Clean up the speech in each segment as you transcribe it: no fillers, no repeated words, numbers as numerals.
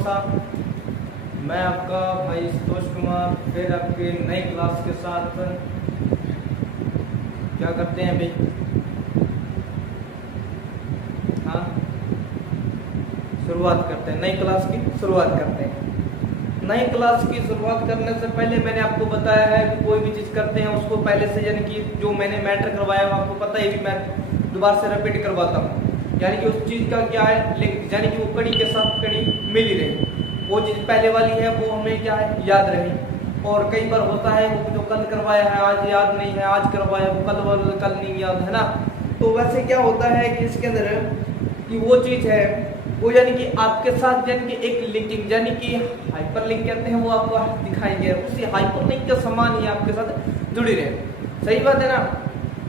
सा। मैं आपका भाई संतोष कुमार फिर आपके नई क्लास के साथ क्या करते हैं भाई, हाँ शुरुआत करते हैं, नई क्लास की शुरुआत करते हैं। नई क्लास की शुरुआत करने से पहले मैंने आपको बताया है कि कोई भी चीज़ करते हैं उसको पहले से, यानी कि जो मैंने मैटर करवाया वो आपको पता है, भी मैं दोबारा से रिपीट करवाता हूँ। यानी कि उस चीज़ का क्या है लिंक, यानी कि वो कड़ी के साथ कड़ी मिल ही रहे, वो चीज़ पहले वाली है वो हमें क्या है याद रहे। और कई बार होता है वो जो कल करवाया है आज याद नहीं है, आज करवाया वो कल नहीं याद है ना। तो वैसे क्या होता है कि इसके अंदर कि वो चीज़ है वो यानी कि आपके साथ यानी कि एक लिंकिंग, यानी कि हाइपर लिंक कहते हैं, वो आपको दिखाएंगे, उसी हाइपर लिंक के समान ही आपके साथ जुड़ी रहे। सही बात है ना।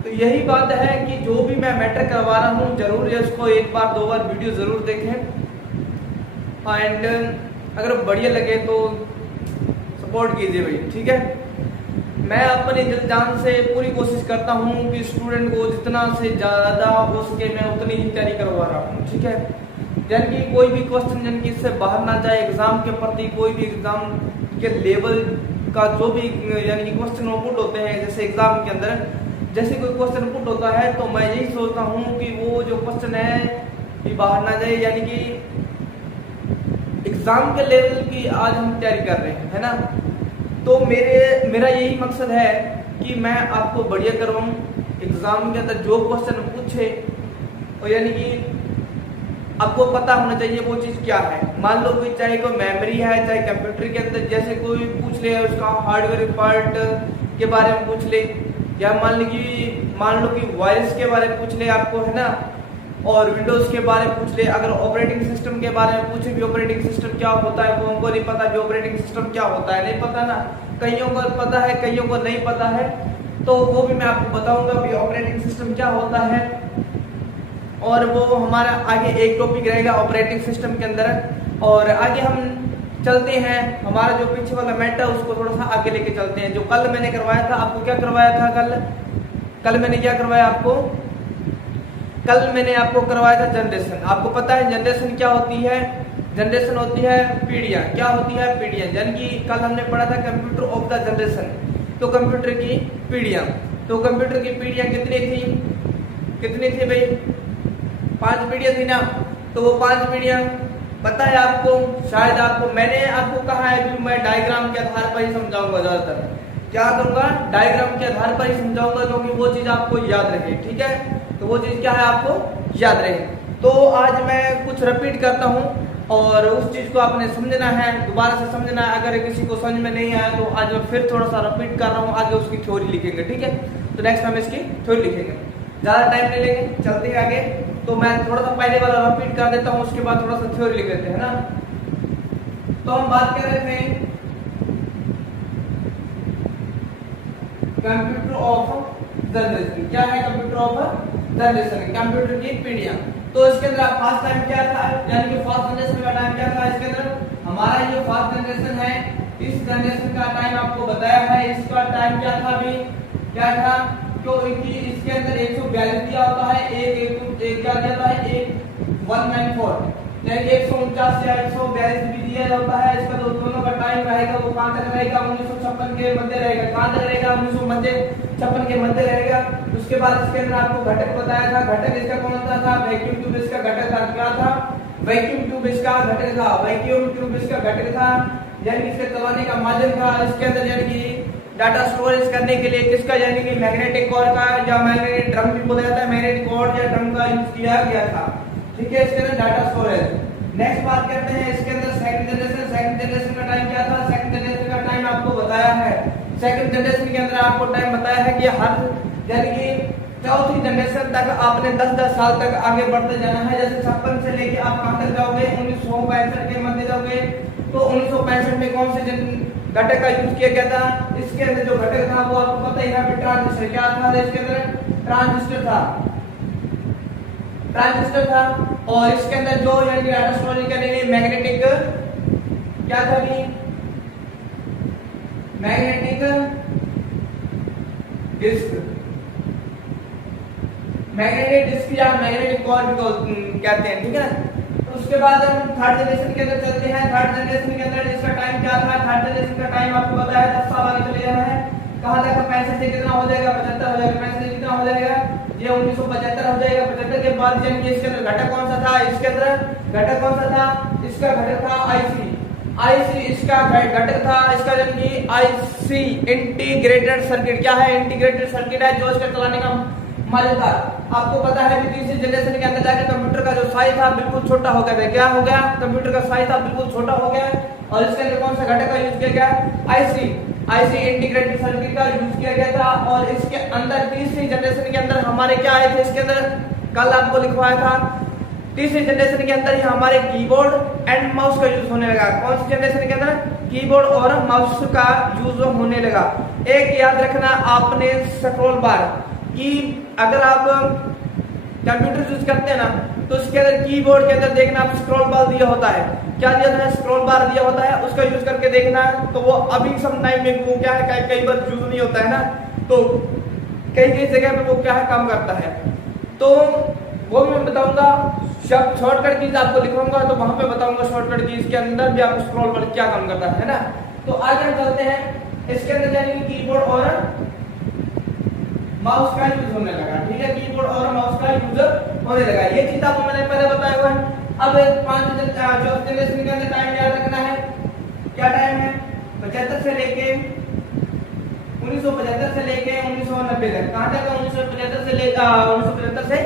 तो यही बात है कि जो भी मैं मैटर करवा रहा हूँ जरूर इसको एक बार दो बार वीडियो जरूर देखें, एंड अगर बढ़िया लगे तो सपोर्ट कीजिए भाई, ठीक है। मैं अपने दिल जान से पूरी कोशिश करता हूँ कि स्टूडेंट को जितना से ज़्यादा हो सके मैं उतनी ही तैयारी करवा रहा हूँ, ठीक है। यानी कि कोई भी क्वेश्चन यानी कि इससे बाहर ना जाए, एग्जाम के प्रति कोई भी एग्जाम के लेवल का जो भी यानी कि क्वेश्चन पुट होते हैं, जैसे एग्जाम के अंदर जैसे कोई क्वेश्चन पुट होता है तो मैं यही सोचता हूँ कि वो जो क्वेश्चन है कि बाहर ना जाए, यानी कि एग्जाम के लेवल की आज हम तैयारी कर रहे हैं, है ना। तो मेरा यही मकसद है कि मैं आपको बढ़िया करवाऊँ, एग्जाम के अंदर जो क्वेश्चन पूछे और यानी कि आपको पता होना चाहिए वो चीज़ क्या है। मान लो कि चाहे कोई मेमोरी है, चाहे कंप्यूटर के अंदर जैसे कोई पूछ ले उसका हार्डवेयर पार्ट के बारे में पूछ ले, या मान लो कि वायरस के बारे में पूछ ले आपको, है ना, और विंडोज के बारे में पूछ ले। अगर ऑपरेटिंग सिस्टम के बारे में पूछे भी ऑपरेटिंग सिस्टम क्या होता है, वो हमको नहीं पता भी ऑपरेटिंग सिस्टम क्या होता है, नहीं पता ना, कईयों को पता है कईयों को नहीं पता है, तो वो भी मैं आपको बताऊंगा भी ऑपरेटिंग सिस्टम क्या होता है। और वो हमारा आगे एक टॉपिक रहेगा ऑपरेटिंग सिस्टम के अंदर। और आगे हम चलते हैं, हमारा जो पीछे वाला मैटर उसको थोड़ा सा आगे लेके चलते हैं। जो कल मैंने करवाया था, आपको क्या करवाया था कल मैंने क्या करवाया आपको, कल मैंने आपको करवाया था जनरेशन। आपको पता है जनरेशन क्या होती है, जनरेशन होती है पीढ़ियाँ। क्या होती है पीढ़ियाँ, यानी कि कल हमने पढ़ा था कंप्यूटर ऑफ द जनरेशन, तो कंप्यूटर की पीढ़ियाँ। तो कंप्यूटर की पीढ़ियाँ कितनी थी भाई, 5 पीढ़ियाँ थी ना। तो वो 5 पीढ़ियाँ पता है आपको, शायद आपको मैंने आपको कहा है कि मैं डायग्राम के आधार पर ही समझाऊंगा, ज्यादातर क्या करूंगा डायग्राम के आधार पर ही समझाऊंगा, क्योंकि वो चीज आपको याद रहे, ठीक है। तो वो चीज क्या है आपको याद रहे। तो आज मैं कुछ रिपीट करता हूँ और उस चीज को आपने समझना है, दोबारा से समझना है। अगर किसी को समझ में नहीं आया तो आज मैं फिर थोड़ा सा रिपीट कर रहा हूँ, आगे उसकी थ्योरी लिखेंगे, ठीक है। तो नेक्स्ट टाइम इसकी थ्योरी लिखेंगे, ज्यादा टाइम नहीं लेंगे, चलते हैं आगे। तो मैं थोड़ा सा पहले वाला रिपीट कर देता हूँ, उसके बाद थोड़ा सा थ्योरी लिख लेते हैं ना। तो हम बात कर रहे थे कंप्यूटर ऑफ जनरेशन। क्या है कंप्यूटर ऑफ जनरेशन, कंप्यूटर की पीढ़ियां। तो इसके अंदर फर्स्ट टाइम क्या था, यानी कि फर्स्ट जनरेशन का टाइम क्या था। इसके अंदर हमारा ये फर्स्ट जनरेशन है, इस जनरेशन का टाइम आपको बताया है। इसका टाइम क्या था अभी, क्या था, क्योंकि इसके अंदर 142 दिया होता है, एक क्या दिया था, 194, यानी 149 या 142 भी दिया जाता है। इसका दोनों का टाइम रहेगा वो कहां तक रहेगा, 1956 के मध्य रहेगा। कहां तक रहेगा, 1956 के मध्य रहेगा। उसके बाद इसके अंदर आपको घटक बताया था, घटक इसका कौन सा था, वैक्यूम ट्यूब इसका घटक था। क्या था, वैक्यूम ट्यूब इसका घटक था, वैक्यूम ट्यूब इसका घटक था, यानी इसके चलाने का माध्यम था। इसके अंदर यानी कि डाटा स्टोरेज करने के लिए किसका, यानी कि मैग्नेटिक कॉर्ड का या मैग्नेटिक ड्रम भी बोला जाता है, मैग्नेटिक कॉर्ड या ड्रम का यूज किया गया था, ठीक है। इसके अंदर डाटा स्टोरेज। नेक्स्ट बात करते हैं इसके अंदर सेकंड जनरेशन। सेकंड जनरेशन का टाइम क्या था, सेकंड जनरेशन का टाइम आपको बताया है। सेकंड जनरेशन के अंदर आपको टाइम बताया है कि हर यानी कि चौथी जनरेशन तक आपने 10-10 साल तक आगे बढ़ते जाना है। जैसे 56 से लेके आप कहां तक जाओगे, 1965 के मध्य जाओगे। तो 1965 में कौन से घटक का यूज किया गया था, इसके अंदर जो घटक था वो आपको पता ही है, ट्रांजिस्टर। क्या था इसके अंदर, ट्रांजिस्टर था, ट्रांजिस्टर था। और इसके अंदर जो यानी कि डाटा स्टोरेज करने के लिए मैग्नेटिक क्या था भी, मैग्नेटिक डिस्क, मैग्नेटिक डिस्क या मैग्नेटिक कॉर्ड कहते हैं, ठीक है। तो उसके बाद हम थर्ड जनरेशन के अंदर चलते हैं। थर्ड जनरेशन के अंदर इसका टाइम क्या था? थर्ड जनरेशन का टाइम आपको पता है 10 साल आगे चले जाना है। कहां तक? 65 से कितना हो जाएगा? 75 हो जाएगा। 65 से कितना हो जाएगा? ये 1975 हो जाएगा। 75 के बाद जब इसके अंदर घटक कौन सा था? इसके अंदर घटक कौन सा था? इसका घटक था आईसी। आईसी इसका घटक था, इसका जब कि आईसी इंटीग्रेटेड सर्किट। क्या है? इंटीग्रेटेड सर्किट है जो इसका चलाने का मजेदार। आपको पता है कि तीसरी जनरेशन के अंदर जाकर कंप्यूटर का जो साइज था बिल्कुल छोटा हो गया था। क्या हो गया? कंप्यूटर का साइज था बिल्कुल छोटा हो गया। और इसके अंदर कौन सा घटक का यूज किया गया? आईसी। आईसी इंटीग्रेटेड सर्किट का यूज किया गया था। और इसके अंदर तीसरी जनरेशन के अंदर हमारे क्या आए थे? इसके अंदर कल आपको लिखवाया था, तीसरी जनरेशन के अंदर ही हमारे कीबोर्ड एंड माउस का यूज होने लगा। कौन सी जनरेशन के अंदर? कीबोर्ड और माउस का यूज होने लगा। एक याद रखना आपने स्क्रॉल बार कि अगर आप कंप्यूटर यूज करते हैं ना तो उसके अंदर कीबोर्ड के अंदर देखना आप स्क्रॉल बार दिया होता है। क्या दिया था? स्क्रॉल बार दिया होता है। उसका यूज करके देखना तो वो अभी सम टाइम में वो क्या है कई बार यूज नहीं होता है ना, तो कई जगह पे वो क्या है काम करता है। तो वो मैं बताऊंगा जब शॉर्टकट कीज आपको लिखवाऊंगा तो वहां पे बताऊंगा शॉर्टकट कीज के अंदर भी आपको स्क्रॉल बार क्या काम करता है ना। तो आगे हम चलते हैं। इसके अंदर यानी कि कीबोर्ड और माउस का यूज होने लगा। ठीक है, कीबोर्ड और माउस का यूज होने लगा। ये चीज आपको मैंने पहले बताया हुआ है। अब 5 जनरेशन के अंदर टाइम याद रखना है। क्या टाइम है? 75 से लेके 1975 से लेके 1990 तक। कहां तक? 1975 से लेकर 1975 से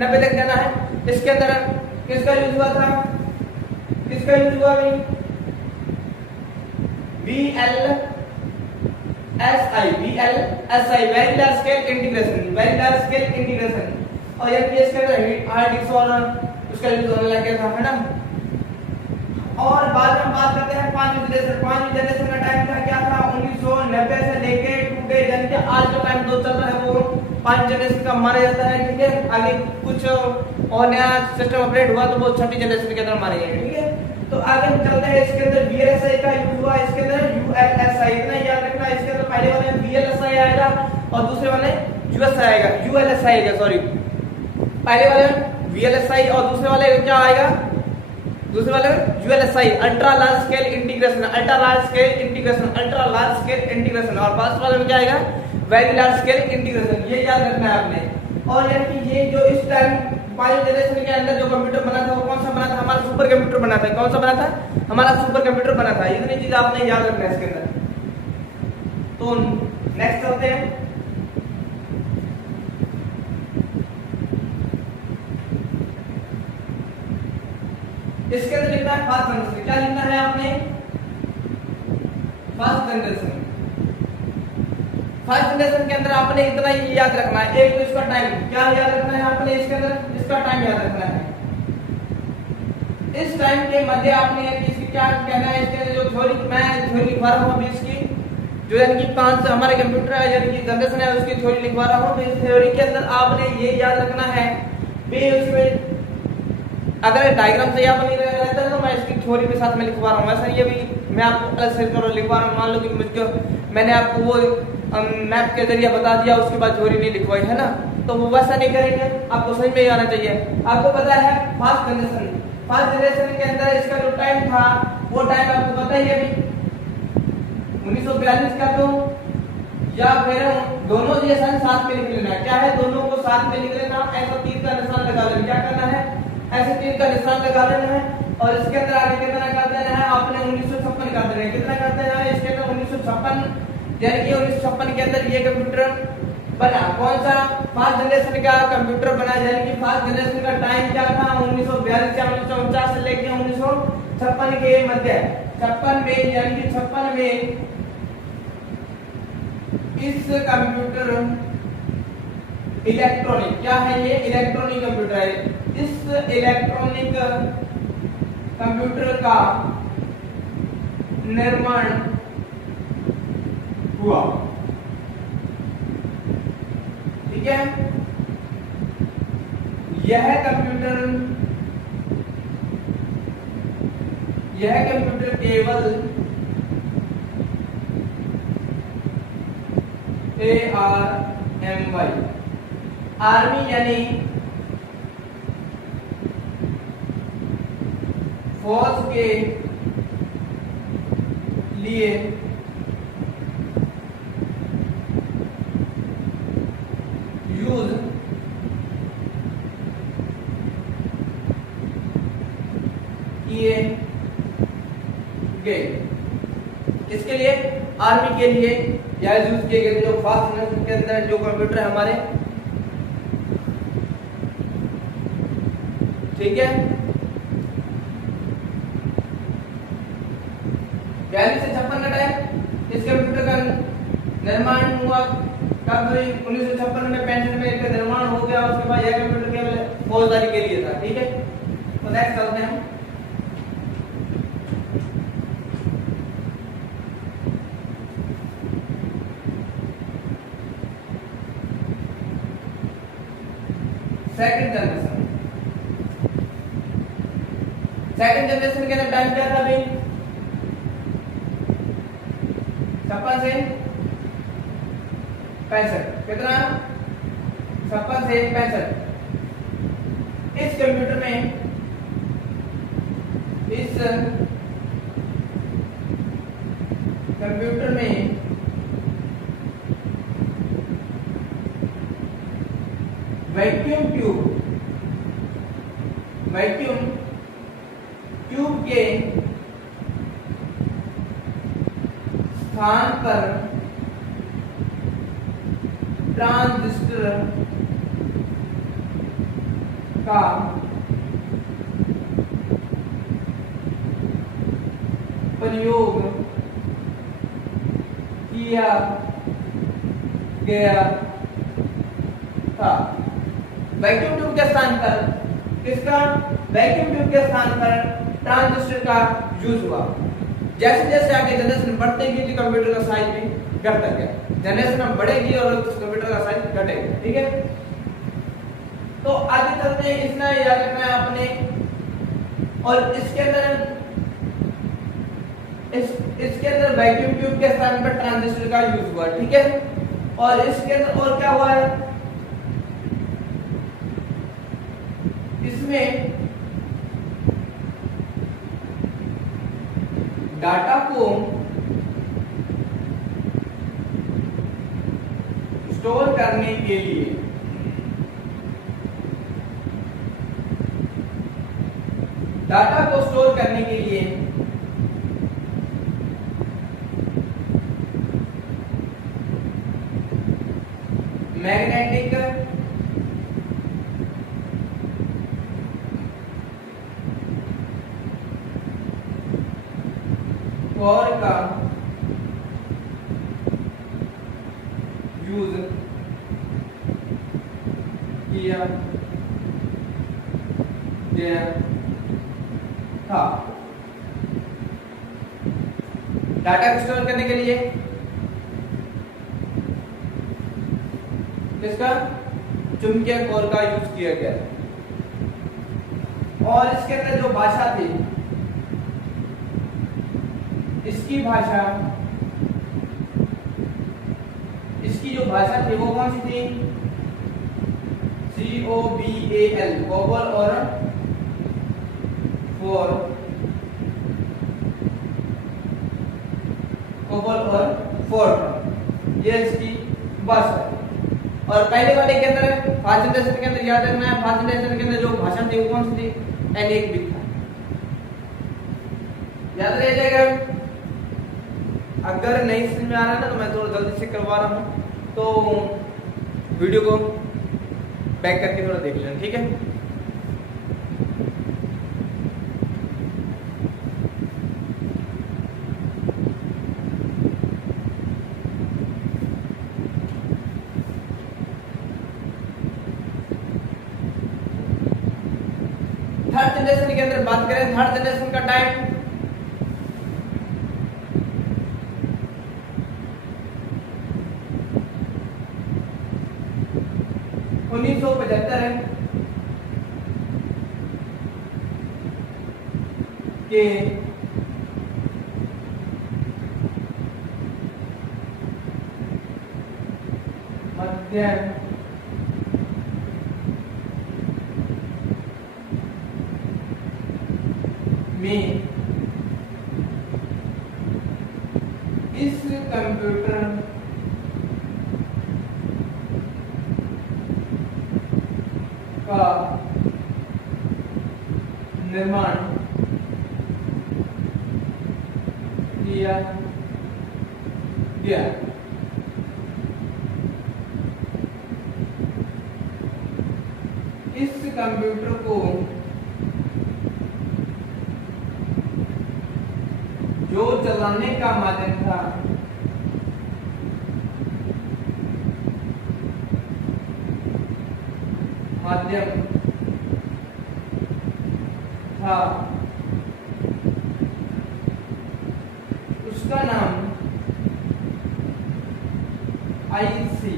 90 तक जाना है। इसके अंदर किसका यूज हुआ था? किसका यूज हुआ भाई? VLSI very large scale integration. Very large scale integration. और ये इसके अंदर हार्ड डिस्क और उसका यूज होने लग गया था, है ना। और बाद में हम बात करते हैं 5वीं जनरेशन। 5वीं जनरेशन का टाइम था क्या था? 1990 से लेके टुडे यानी कि आज जो टाइम दो चल रहा है वो 5 जनरेशन का माना जाता है। ठीक है, आगे कुछ और नया सिस्टम अपडेट हुआ तो वो 6वीं जनरेशन के अंदर माने जाएंगे। ठीक है, तो आगे हम चलते हैं। इसके अंदर VLSI का यूज हुआ, इसके अंदर ULSI। इतना याद रखना, इसके अंदर पहले वाले VLSI आएगा और दूसरे वाले USI आएगा, ULSI आएगा, सॉरी। पहले वाले VLSI और दूसरे वाले क्या आएगा? दूसरे वाले ULSI ultra large scale integration. Ultra large scale integration, ultra large scale integration. और फर्स्ट वाले में क्या आएगा? Very large scale integration. ये याद रखना है आपने। और यानी कि ये जो इस टाइम 5 जनरेशन के अंदर जो कंप्यूटर बना था वो कौन सा बना था? हमारा सुपर कंप्यूटर बना था। कौन सा बना था? हमारा सुपर कंप्यूटर बना था। इतनी चीज आपने याद रखना है इसके अंदर। तो नेक्स्ट चलते हैं। इसके अंदर लिखना है फर्स्ट जनरेशन। क्या लिखना है आपने? First generation. फर्स्ट जनरेशन के अंदर आपने इतना ही याद रखना है। एक तो इसका टाइम क्या याद रखना है आपने? इसके अंदर इसका टाइम याद रखना है। इस टाइम के मध्य आपने इसकी क्या कहना है? इसके अंदर जो थ्योरी मैं थ्योरी लिखवा रहा हूं अभी इसकी जो यानी कि 5 हमारे कंप्यूटर है यानी कि जनरेशन है उसकी थ्योरी लिखवा रहा हूं। तो इस थ्योरी के अंदर आपने ये याद रखना है बे उसमें अगर डायग्राम से या बनी रहता है तो मैं इसकी थ्योरी के साथ में लिखवा रहा हूँ। ऐसा नहीं है भी मैं आपको अलग से लिखवा रहा हूँ। मान लो कि मुझको मैंने आपको वो मैप के जरिए बता दिया उसके बाद थ्योरी नहीं लिखवाई, है ना, तो वो वैसा नहीं करेंगे। आपको समझ में ही आना चाहिए। आपको पता है फर्स्ट जनरेशन, फर्स्ट जनरेशन के अंदर इसका जो टाइम था वो टाइम आपको पता ही है अभी 1942 का। तो या फिर दोनों ये साथ में लिख लेना है। क्या है? दोनों को साथ में लिख लेना। ऐसा तीर का निशान लगा लेना। क्या करना है? ऐसे तीर का निशान लगा लेना है। और इसके अंदर आगे कितना कर देना है आपने? 1956 कर देना है। कितना कर देना है इसके अंदर? 1956। यानी कि 1956 के अंदर ये कंप्यूटर बना। कौन सा? फर्स्ट जनरेशन का कंप्यूटर बना। यानी कि फर्स्ट जनरेशन का टाइम क्या था? 1942 से 1949 से लेकर 1956 के मध्य 56 में यानी कि 56 में इस कंप्यूटर इलेक्ट्रॉनिक क्या है? ये इलेक्ट्रॉनिक कंप्यूटर है। इस इलेक्ट्रॉनिक कंप्यूटर का निर्माण हुआ। ठीक है, यह कंप्यूटर केवल ARMY आर्मी यानी फौज के लिए यूज किए गए। किसके लिए? आर्मी के लिए या यूज किए गए जो फास्ट जनरेशन के अंदर जो कंप्यूटर है हमारे, ठीक है। 42 से 56 का टाइम इस कंप्यूटर का निर्माण हुआ। कब? 1956 में 65 में इसका निर्माण हो गया। उसके बाद यह कंप्यूटर केवल फौजदारी के लिए था, ठीक है। तो नेक्स्ट चलते हैं। Second generation. सेकंड जनरेशन के अंदर टाइम क्या था भाई? 56 से 65। कितना? 56 से 65। इस कंप्यूटर में वैक्यूम ट्यूब के स्थान पर ट्रांजिस्टर का प्रयोग किया गया था। वैक्यूम ट्यूब के स्थान पर किसका? वैक्यूम ट्यूब के स्थान पर ट्रांजिस्टर का यूज हुआ। जैसे जैसे आगे जनरेशन बढ़ते गई कंप्यूटर का साइज भी घटता गया। जनरेशन बढ़ेगी और कंप्यूटर का साइज घटेगा, ठीक है। तो आगे चलते हैं। इतना याद रखना है आपने। और इसके अंदर इसके अंदर वैक्यूम ट्यूब के स्थान पर ट्रांजिस्टर का यूज हुआ, ठीक है। और इसके अंदर और क्या हुआ है? इसमें डाटा को स्टोर करने के लिए मैग्नेटिक कोर का यूज किया गया था डाटा स्टोर करने के लिए। किसका? चुंबकीय कोर का यूज किया गया। और इसके अंदर जो भाषा थी, इसकी जो भाषा थी वो कौन सी थी? COBAL, कोबल और फोर्ट्रन, ये इसकी भाषा है। और पहले वाले के अंदर फर्स्ट जनरेशन के अंदर याद रखना है, फर्स्ट जनरेशन के अंदर जो भाषा थी वो कौन सी थी? एनिक बिट था, याद रह जाएगा। अगर नहीं समझ में आ रहा है ना तो मैं थोड़ा जल्दी से करवा रहा हूँ, तो वीडियो को बैक करके थोड़ा देख लेना, ठीक है। थर्ड जनरेशन के अंदर बात करें, थर्ड जनरेशन का टाइम 1975 के मध्य में इस कंप्यूटर का निर्माण किया गया। इस कंप्यूटर को जो चलाने का माध्यम था उसका नाम आईसी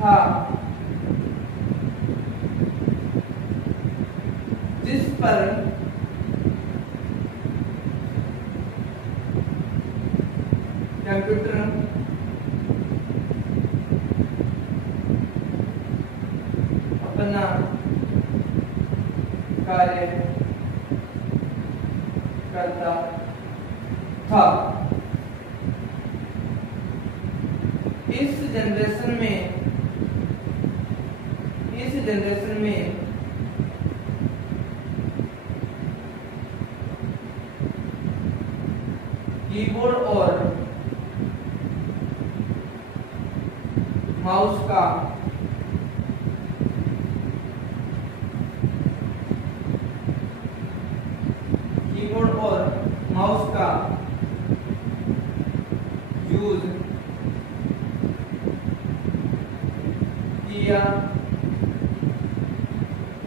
था, जिस पर कंप्यूटर अपना कार्य करता था। इस जनरेशन में कीबोर्ड और माउस का यूज किया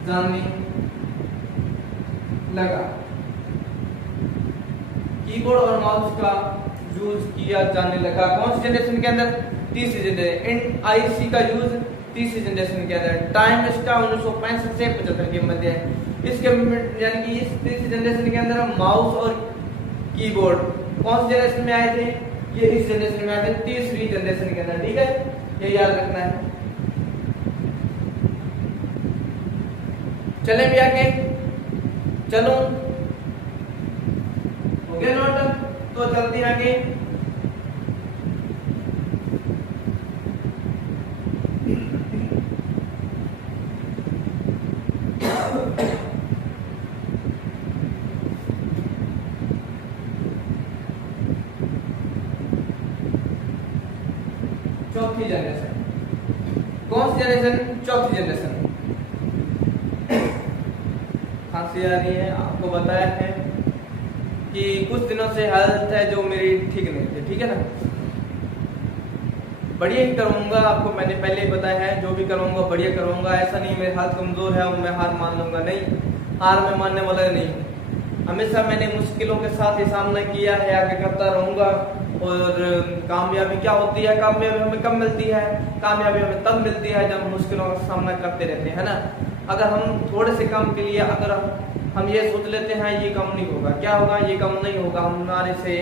जाने लगा। कीबोर्ड और माउस का यूज किया जाने लगा कौन सी जनरेशन के अंदर? तीसरी जनरेशन। आईसी का यूज तीसरी जनरेशन के अंदर। टाइम इसका 1965 से 75 के मध्य है। इसके यानी कि इस तीसरी जनरेशन के अंदर माउस और कीबोर्ड कौन सी जनरेशन में आए थे? ये इस जनरेशन में आए थे, तीसरी जनरेशन के अंदर। ठीक है, ये याद रखना है। चले भी आगे, चलो हो गया नोट, तो चलते हैं आगे। चौथी जनरेशन। कौन सी जनरेशन? चौथी जनरेशन। खांसी आ रही है, आपको बताया है कि कुछ दिनों से हालत है जो मेरी ठीक नहीं थी। ठीक है ना, बढ़िया ही करूंगा, आपको मैंने पहले ही बताया है, जो भी करूंगा बढ़िया करूंगा। ऐसा नहीं मेरी हालत कमजोर है और मैं हार मान लूंगा, नहीं, हार में मानने वाला नहीं। हमेशा मैंने मुश्किलों के साथ ही सामना किया है, आगे करता रहूंगा। और कामयाबी क्या होती है? कामयाबी हमें कब मिलती है? कामयाबी हमें तब मिलती है जब हम मुश्किलों का सामना करते रहते हैं, है ना। अगर हम थोड़े से काम के लिए अगर हम ये सोच लेते हैं ये काम नहीं होगा, क्या होगा? ये काम नहीं होगा हमारे से,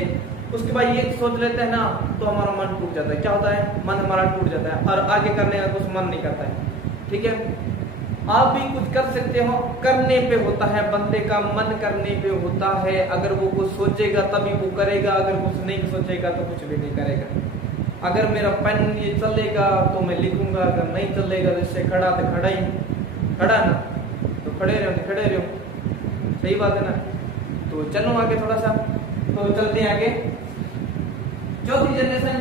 उसके बाद ये सोच लेते हैं ना, तो हमारा मन टूट जाता है। क्या होता है? मन हमारा टूट जाता है और आगे करने का कुछ मन नहीं करता है। ठीक है, आप भी कुछ कर सकते हो, करने पे होता है, बंदे का मन करने पे होता है। अगर वो कुछ सोचेगा तभी वो करेगा, अगर कुछ नहीं सोचेगा तो कुछ भी नहीं करेगा। अगर मेरा पेन ये चलेगा तो मैं लिखूंगा, अगर नहीं चलेगा तो इससे खड़ा तो खड़ा ही, खड़ा ना तो खड़े रहो, सही बात है ना। तो चलो आगे थोड़ा सा, तो चलते हैं आगे। चौथी जनरेशन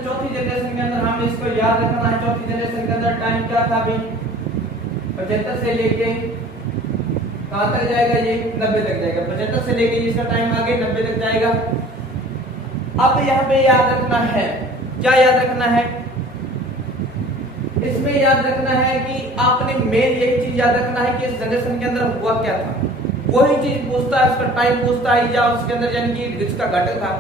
के अंदर हमें इसको याद रखना है। चौथी जनरेशन के अंदर टाइम क्या था अभी? 75 से लेके कहां तक जाएगा? ये 90 तक जाएगा। 75 से लेके इसका टाइम आगे 90 तक जाएगा। अब यहाँ पे याद रखना है, क्या याद रखना है? इसमें याद रखना है कि आपने मेन यही चीज याद रखना है कि इस जनरेशन के अंदर हुआ क्या था। वही चीज पूछता है, उसका टाइम पूछता है, या उसके अंदर यानी कि जिसका घटक था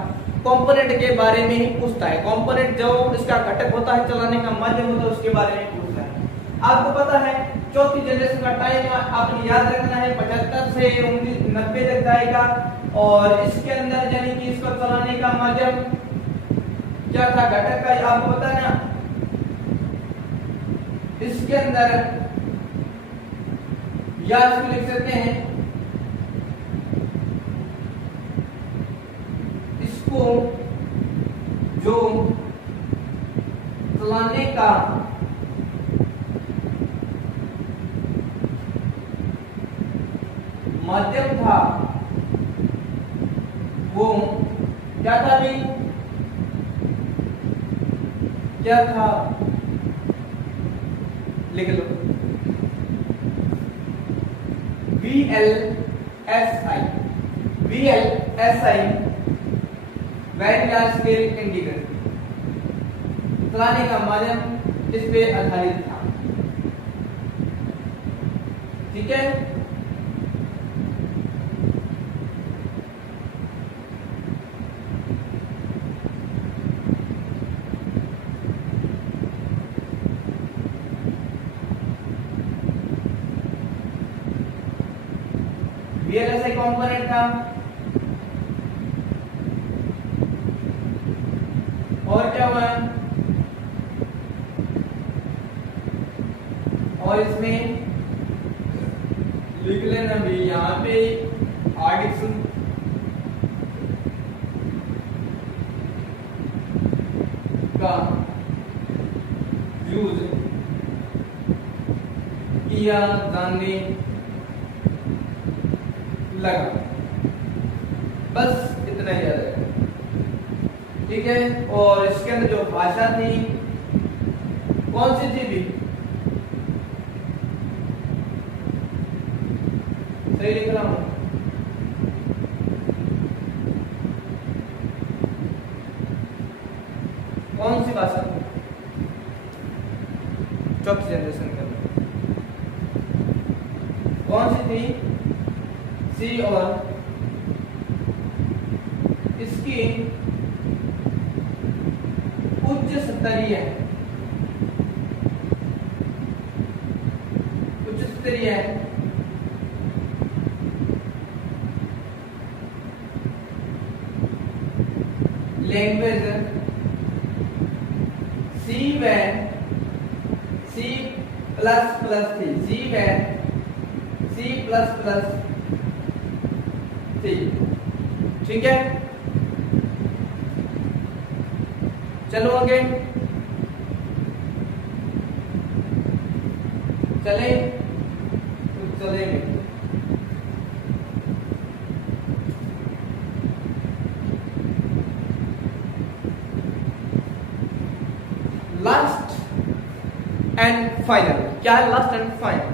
कंपोनेंट के बारे में ही पूछता है। कंपोनेंट जो इसका घटक होता है, चलाने का माध्यम होता है, उसके बारे में पूछता है। आपको पता है चौथी जनरेशन का टाइम आपने याद रखना है 75 से 90 तक जाएगा। और इसके अंदर यानी कि इसको चलाने का माध्यम क्या था? घटक का आपको पता है ना, इसके अंदर या इसको लिख सकते हैं, इसको जो चलाने का माध्यम था वो क्या था भी, क्या था, लिख लो, VLSI, VLSI very large scale indicator, चलाने का माध्यम इस पे आधारित था। ठीक है, VLSI कंपोनेंट था। और क्या हुआ, और इसमें लिख लेना भी, यहाँ पे आर्टिक्स का यूज किया जाने लगा, बस इतना ही याद है। ठीक है, और इसके अंदर जो भाषा थी कौन सी थी भी, सही लिख रहा हूं, कौन सी भाषा, चौथी जनरेशन के अंदर कौन सी थी, सी, और इसकी उच्च स्तरीय लैंग्वेज सी व सी प्लस प्लस थी, सी व सी प्लस प्लस थी। ठीक है, चलो आगे चले, तो चलेंगे। लास्ट एंड फाइनल, क्या है लास्ट एंड फाइनल,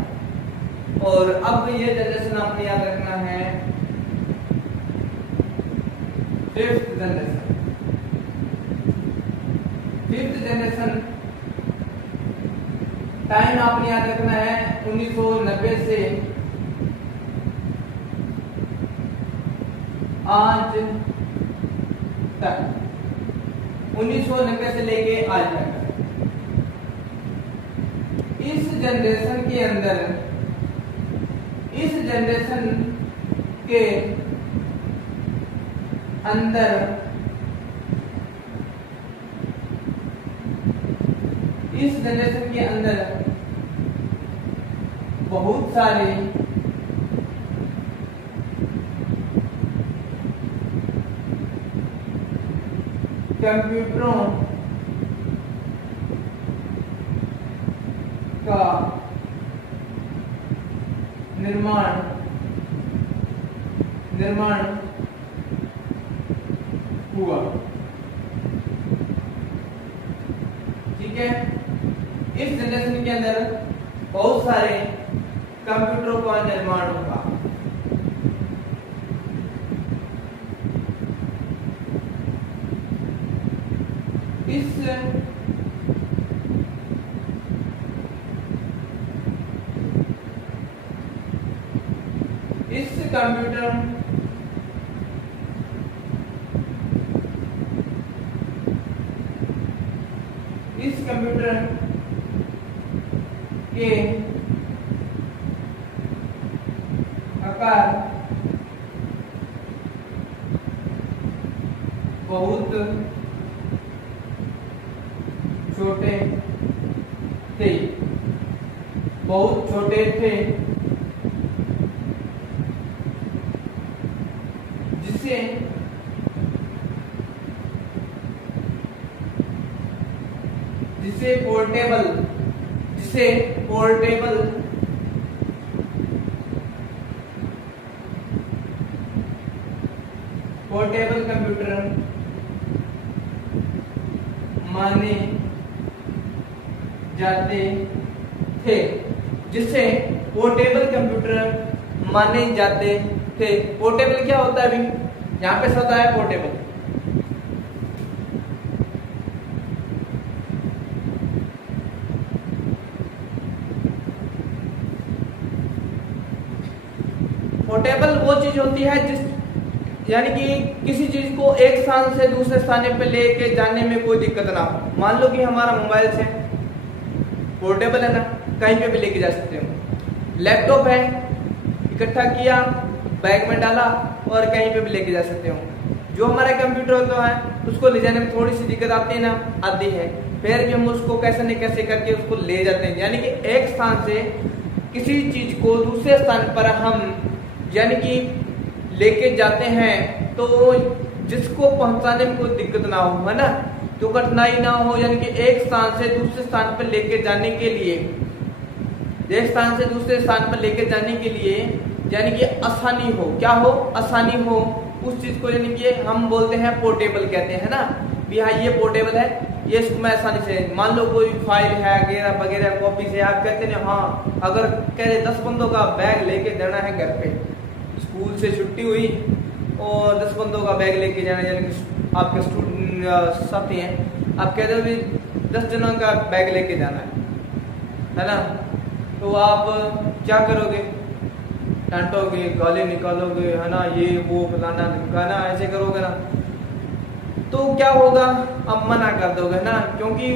और अब ये जनरेशन आपने याद रखना है, fifth generation. Fifth generation time आपने याद रखना है 1990 से आज तक, 1990 से लेके आज तक। इस जनरेशन के अंदर, इस जनरेशन के अंदर, इस जनरेशन के अंदर बहुत सारे कंप्यूटरों का निर्माण हुआ। ठीक है, इस जनरेशन के अंदर बहुत सारे कंप्यूटरों का निर्माण हुआ। इस कंप्यूटर के आकार बहुत छोटे थे। बहुत छोटे थे, जिसे पोर्टेबल कंप्यूटर माने जाते थे, पोर्टेबल क्या होता है? अभी यहाँ पे शब्द आया पोर्टेबल। पोर्टेबल वो चीज होती है यानी कि किसी चीज को एक स्थान से दूसरे स्थान पे लेके जाने में कोई दिक्कत ना हो। मान लो कि हमारा मोबाइल से पोर्टेबल है ना, कहीं पे भी लेके जा सकते हो। लैपटॉप है, इकट्ठा किया, बैग में डाला और कहीं पे भी लेके जा सकते हो। जो हमारा कंप्यूटर होता है उसको ले जाने में थोड़ी सी दिक्कत आती है, फिर भी हम उसको कैसे न कैसे करके उसको ले जाते हैं। यानी कि एक स्थान से किसी चीज को दूसरे स्थान पर हम यानी कि लेके जाते हैं, तो जिसको पहुंचाने में कोई दिक्कत ना हो, है ना, तो कठिनाई ना हो। यानी कि एक स्थान से दूसरे स्थान पर लेके जाने के लिए, यानी कि आसानी हो। क्या हो? आसानी हो उस चीज को, यानी कि हम बोलते हैं पोर्टेबल कहते हैं ना। भी हाँ ये पोर्टेबल है, ये इसको मैं आसानी से, मान लो कोई फाइल है वगैरह वगैरह, कॉपी से आप कहते हैं हाँ, अगर कह रहे 10 बंदों का बैग लेके जाना है घर पे, स्कूल से छुट्टी हुई और 10 बंदों का बैग लेके जाना, यानी कि आपके स्टूडेंट साथी हैं, आप कहते हो भी 10 जनों का बैग लेके जाना है ना, तो आप क्या करोगे? डांटोगे, गाली निकालोगे, है ना, ये वो फलाना ढिमकाना, ऐसे करोगे ना, तो क्या होगा? आप मना कर दोगे ना, क्योंकि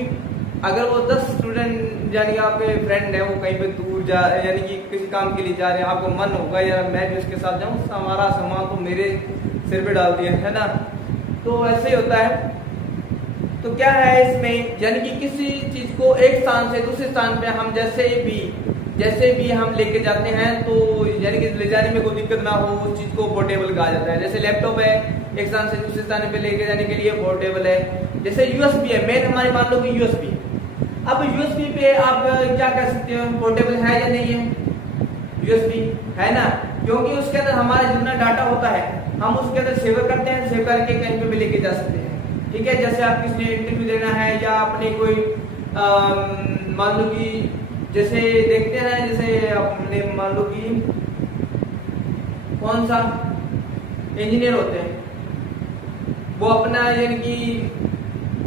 अगर वो 10 स्टूडेंट यानी कि आपके फ्रेंड है, वो कहीं पे दूर जा, यानी कि किसी काम के लिए जा रहे हैं, आपको मन होगा यार मैं भी उसके साथ जाऊं, हमारा सामान तो मेरे सिर पे डाल दिया, है ना। तो ऐसे ही होता है। तो क्या है इसमें, यानी कि किसी चीज को एक स्थान से दूसरे स्थान पे हम जैसे भी हम लेके जाते हैं, तो यानी कि ले जाने में कोई दिक्कत ना हो, उस चीज को पोर्टेबल कहा जाता है। जैसे लैपटॉप है, एक स्थान से दूसरे स्थान पे लेके जाने के लिए पोर्टेबल है। जैसे यूएसबी है, मेन हमारी मान लो कि यूएसबी, अब यूएसबी पे आप क्या कह सकते हो? पोर्टेबल है या नहीं है? यूएसबी है ना, क्योंकि उसके अंदर हमारा जितना डाटा होता है हम उसके अंदर सेव करते हैं, सेव करके कहीं पे भी लेके जा सकते हैं। ठीक है, जैसे आप किसी इंटरव्यू देना है या अपने कोई मान लो कि जैसे देखते हैं, जैसे अपने मान लो कि कौन सा इंजीनियर होते हैं, वो अपना यानी कि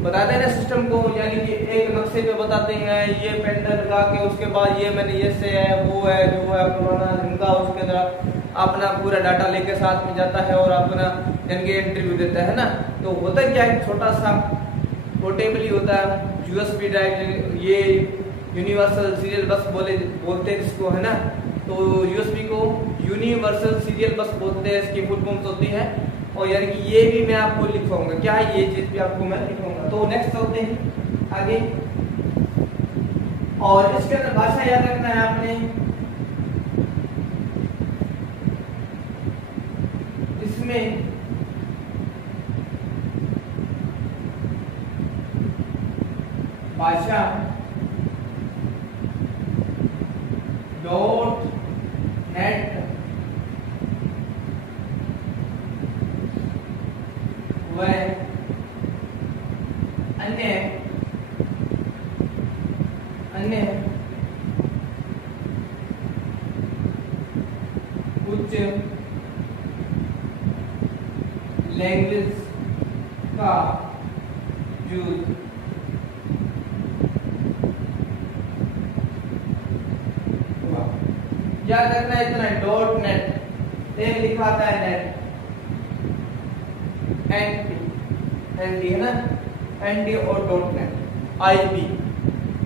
बताते हैं ना सिस्टम को, यानी कि एक नक्शे पे बताते हैं, ये पेंडल लगा के उसके बाद ये मैंने ये से है, वो है, जो है पुराना जिनका, उसके अंदर अपना पूरा डाटा लेके साथ में जाता है और अपना यानी कि इंटरव्यू देता है ना। तो होता क्या है, छोटा सा पोर्टेबल ही होता है। यूएसबी ड्राइव, ये यूनिवर्सल सीरियल बस बोलते हैं इसको, है ना। तो यूएसबी को यूनिवर्सल सीरियल बस बोलते हैं, इसकी फुल फॉर्म होती है। और यानी कि ये भी मैं आपको लिखवाऊंगा, क्या है ये चीज भी आपको मैं लिखवाऊंगा। तो नेक्स्ट चलते हैं आगे, और इसके अंदर भाषा याद रखना है आपने। इसमें भाषा डॉट नेट व अन्य उच्च लैंग्वेज का यूज याद रखना है इतना, डॉट नेट एक लिखा आता है नेट, एनटी है ना, एनटी और डॉट नेट, आईपी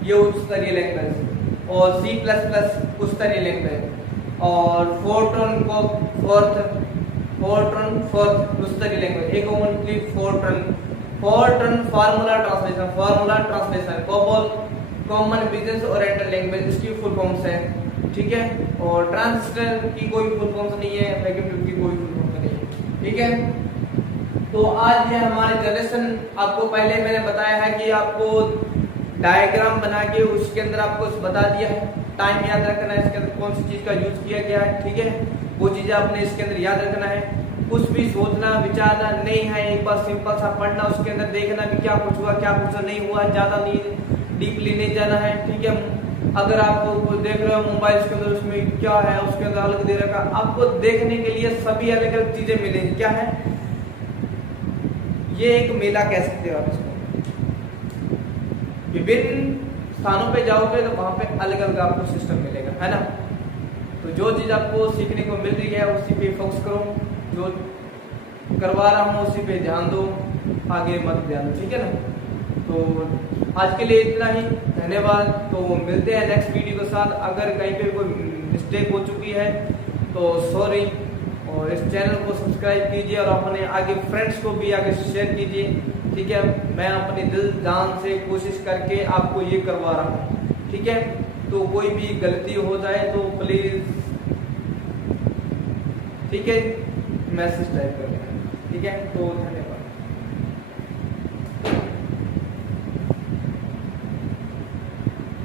ये उच्च स्तरीय लैंग्वेज, और सी प्लस प्लस उच्च स्तरीय लैंग्वेज, और फोर्ट्रन उच्च स्तरीय लैंग्वेज, एक only Fortran formula translation, COBOL common business oriented language, इसकी फुल फॉर्म्स है, ठीक है। और ट्रांसलेटर की कोई फुल फॉर्म्स नहीं है, बैकएंड की कोई फुल फॉर्म्स नहीं है, ठीक है। तो आज ये हमारे जनरेशन, आपको पहले मैंने बताया है कि आपको डायग्राम बना के उसके अंदर आपको बता दिया है, टाइम याद रखना है, इसके अंदर कौन सी चीज का यूज किया गया है, ठीक है। वो चीजें आपने इसके अंदर याद रखना है, कुछ भी सोचना विचारना नहीं है, एक बार सिंपल सा पढ़ना, उसके अंदर देखना भी क्या कुछ हुआ क्या कुछ नहीं हुआ, ज्यादा नहीं डीपली नहीं जाना है, ठीक है। अगर आप देख रहे हो मोबाइल के अंदर उसमें क्या है, उसके अंदर अलग दे रखा, आपको देखने के लिए सभी अलग अलग चीजें मिलेंगी। क्या है ये, एक मेला कह सकते हो आप इसको। विभिन्न स्थानों पे जाओगे तो वहां पे अलग अलग आपको सिस्टम मिलेगा, है ना। तो जो चीज आपको सीखने को मिल रही है उसी पे फोकस करो, जो करवा रहा हूँ उसी पे ध्यान दो, आगे मत ध्यान दो, ठीक है ना। तो आज के लिए इतना ही, धन्यवाद। तो मिलते हैं नेक्स्ट वीडियो के साथ। अगर कहीं पे कोई मिस्टेक हो चुकी है तो सॉरी, और इस चैनल को सब्सक्राइब कीजिए और अपने आगे फ्रेंड्स को भी आगे शेयर कीजिए, ठीक है। मैं अपने दिल जान से कोशिश करके आपको ये करवा रहा हूँ, ठीक है। तो कोई भी गलती हो जाए तो प्लीज, ठीक है, मैसेज टाइप कर देना, ठीक है। तो धन्यवाद।